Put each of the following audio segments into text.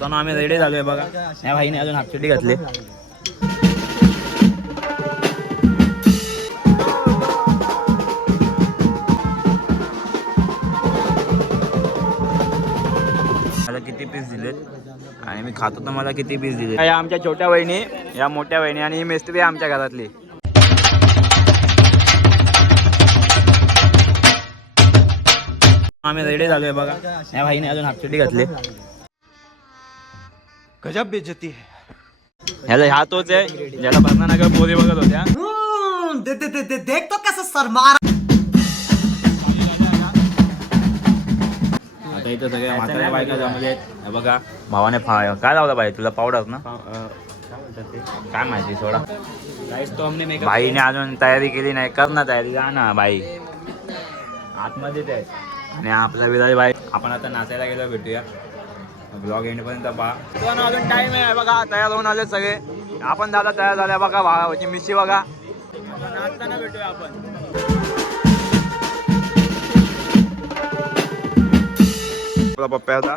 मित्रांनो आम्ही रेडी झालोय बघा. या भाईने अजून हापचटी घातली. मला किती पीस दिलेत आणि मी खातो तर मला किती पीस दिले. या आमच्या छोट्या बहिणी, या मोठ्या बहिणी आणि ही मिस्त्री आमच्या घरातली. आम्ही रेडी झालोय बघा. या भाईने अजून हापचटी घातली. गजब बेइज्जती है. ह्याला ह्या तोच आहे ज्याला भरणानगर पोरी बघत होत्या. देख तो कैसे सरमार. आता इथं सगळ्या म्हाताऱ्या बायका जमले बघा. भावाने काय लावला बाई तुला पावडर ना काय माहिती सोडा. बाईने अजून तयारी केली नाही. कर ना तयारी. जा ना बाई आतमध्येच आहे. आणि आपला विराज बाई. आपण आता नाचायला गेलो. भेटूया ब्लॉग एंडपर्यंत पहा. अजून टाइम आहे बघा. तयार होऊन आले सगळे. आपण दादा तयार झाल्या बघा. भावाची मिशी बघा. नाचताना भेटूया आपण. पप्पा होता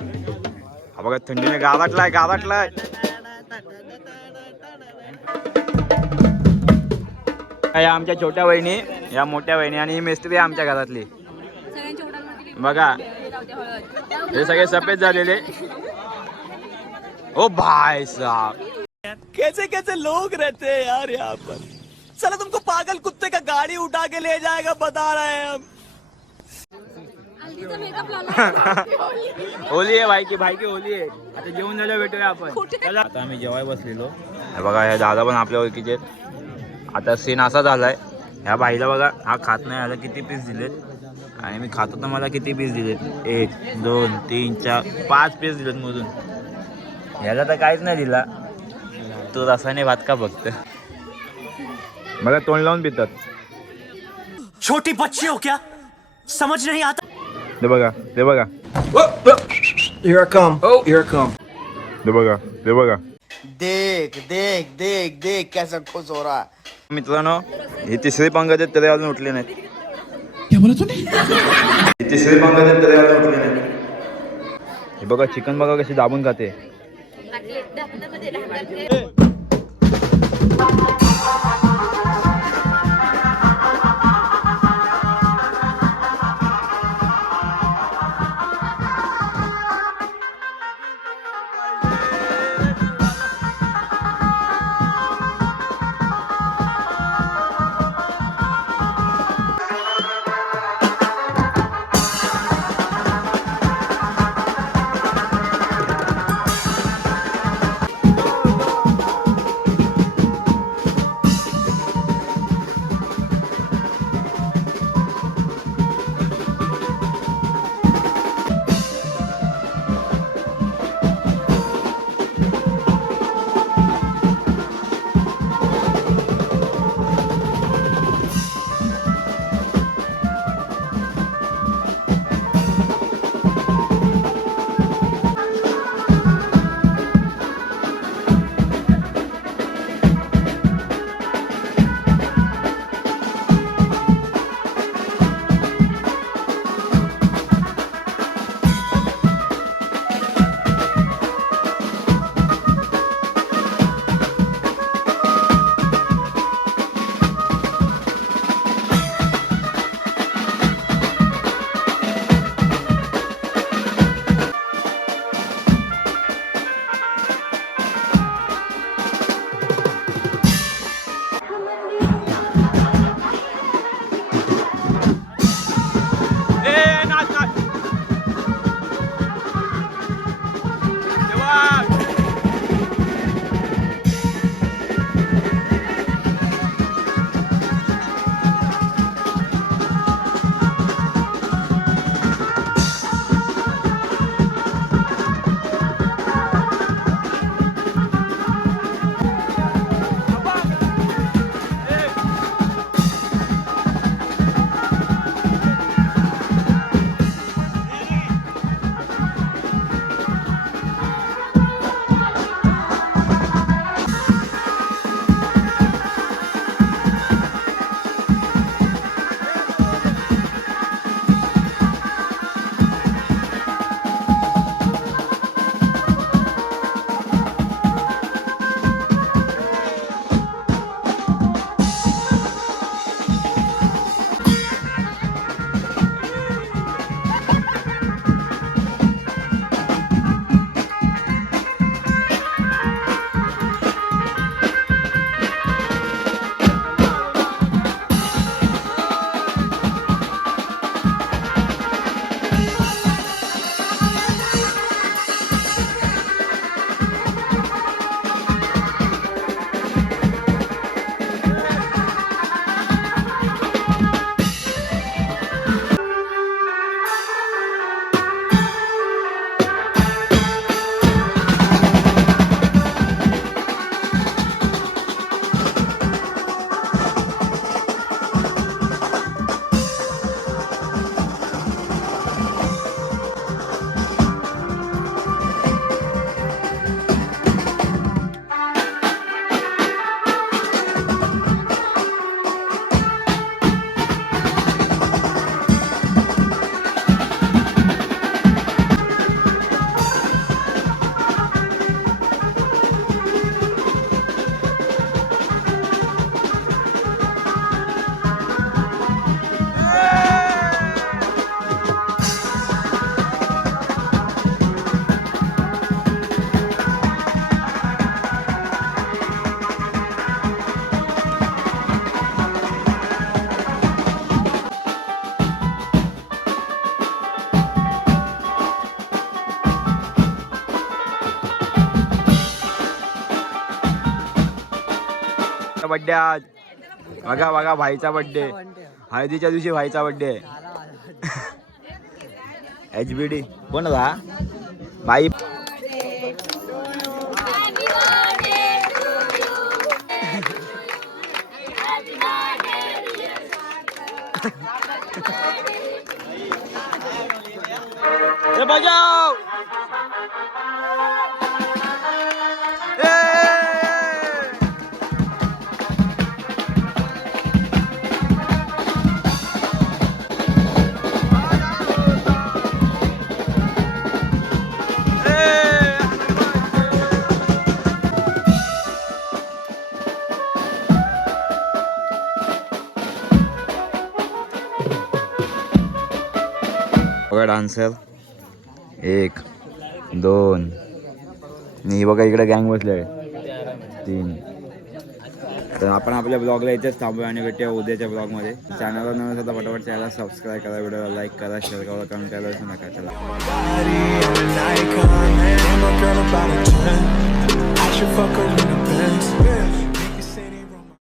हा बघा. थंडीने गावाटलाय गावाटलाय. या आमच्या छोट्या बहिणी, या मोठ्या बहिणी आणि ही मिस्त्री आमच्या घरातली बघा. हे सगळे सफेद झालेले. ओ भाई साहब कैसे कैसे लोग रहते हैं यार यहाँ पर. चलो तुमको पागल कुत्ते का गाड़ी उठा के ले जाएगा बता रहे हैं हम. होली आहे भाई की होली आहे. आता जेवण झालं भेटूया आपण. आता आम्ही जेवाय बसलेलो. बघा हे दादा पण आपल्या ओळखीचे. आता सीन असा झालाय. ह्या बाईला बघा हा खात नाही. ह्याला किती पीस दिलेत आणि मी खातो तर मला किती पीस दिलेत. 1 2 3 4 5 पीस दिलेत मोजून. ह्याला तर काहीच नाही दिला. तो रसाने भात का फक्त बघा तोंड लावून पितात. छोटी बच्ची हो क्या समझ नहीं आता. ते बघा ते बघा. Here I come. Oh, here I come. ते बघा ते बघा. देख देख देख देख कैसा खुश हो रहा है. मित्रांनो ही तिसरी पंगत आहेत तरी अजून उठले नाहीत. ही तिसरी पंगत आहेत तरी अजून उठले नाहीत. हे बघा चिकन बघा कशी दाबून खाते. बड्डे आज बघा बघा भाईचा बड्डे हळदीच्या दिवशी भाईचा बड्डे HBD कोण होता भाई बजाव बघा डान्सर 1 2 आणि बघा इकडे गँग बसले 3 तर आपण आपल्या ब्लॉगला इथेच थांबूया आणि भेटूया उद्याच्या ब्लॉगमध्ये चॅनलला नवीन सुद्धा फटाफट चॅनलला सबस्क्राईब करा व्हिडिओला लाईक करा शेअर करा कमेंट करायला विसरू नका चला